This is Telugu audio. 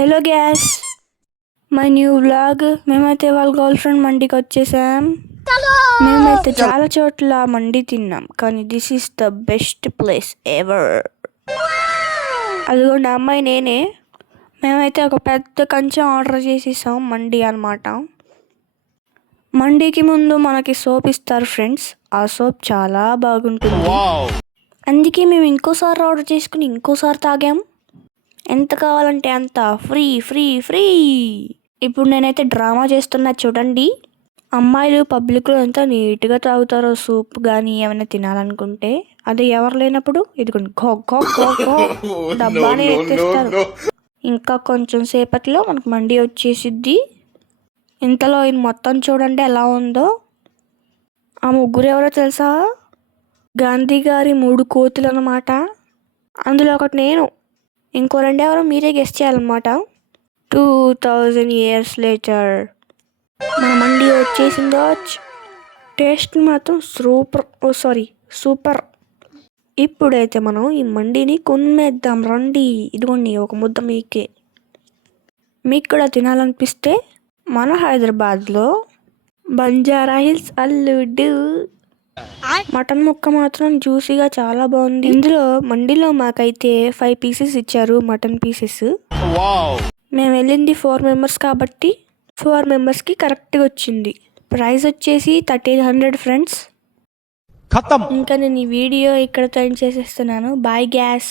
Hello gas, my new vlog. మేమైతే వాళ్ళ గర్ల్ ఫ్రెండ్ మండికి వచ్చేసాం. మేమైతే చాలా చోట్ల మండి తిన్నాం, కానీ this is the best place ever. అదిగోండి అమ్మాయి నేనే. మేమైతే ఒక పెద్ద కంచెం ఆర్డర్ చేసేసాం మండి అనమాట. మండీకి ముందు మనకి సోప్ ఇస్తారు ఫ్రెండ్స్. ఆ సోప్ చాలా బాగుంటుంది, అందుకే మేము ఇంకోసారి ఆర్డర్ చేసుకుని ఇంకోసారి తాగాం. ఎంత కావాలంటే అంత ఫ్రీ ఫ్రీ ఫ్రీ. ఇప్పుడు నేనైతే డ్రామా చేస్తున్నా చూడండి. అమ్మాయిలు పబ్లిక్లో ఎంత నీట్గా తాగుతారో సూప్ కానీ ఏమైనా తినాలనుకుంటే. అది ఎవరు లేనప్పుడు ఇదిగోండి డబ్బానే ఎత్తేస్తారు. ఇంకా కొంచెం సేపట్లో మనకు మండి వచ్చేసిద్ది. ఇంతలో ఈ మొత్తం చూడండి ఎలా ఉందో. ఆ ముగ్గురు ఎవరో తెలుసా? గాంధీ గారి 3 కోతులు అన్నమాట. అందులో ఒకటి నేను, ఇంకో 2 ఎవరో మీరే గెస్ట్ చేయాలన్నమాట. 2000 years later మన మండి వచ్చేసిందో. టేస్ట్ మాత్రం సూపర్. ఇప్పుడైతే మనం ఈ మండిని కొనేద్దాం రండి. ఇదిగోండి ఒక ముద్ద మీకే. మీకు కూడా తినాలనిపిస్తే మన హైదరాబాద్లో బంజారా హిల్స్ అల్లుడు మటన్ ముక్క మాత్రం జ్యూసీగా చాలా బాగుంది. ఇందులో మండిలో మాకైతే 5 పీసెస్ ఇచ్చారు, మటన్ పీసెస్. మేము వెళ్ళింది 4 మెంబర్స్ కాబట్టి 4 మెంబర్స్కి కరెక్ట్గా వచ్చింది. ప్రైస్ వచ్చేసి 1300 ఫ్రెండ్స్. ఇంకా నేను ఈ వీడియో ఇక్కడ టైం చేసేస్తున్నాను. Bye gas.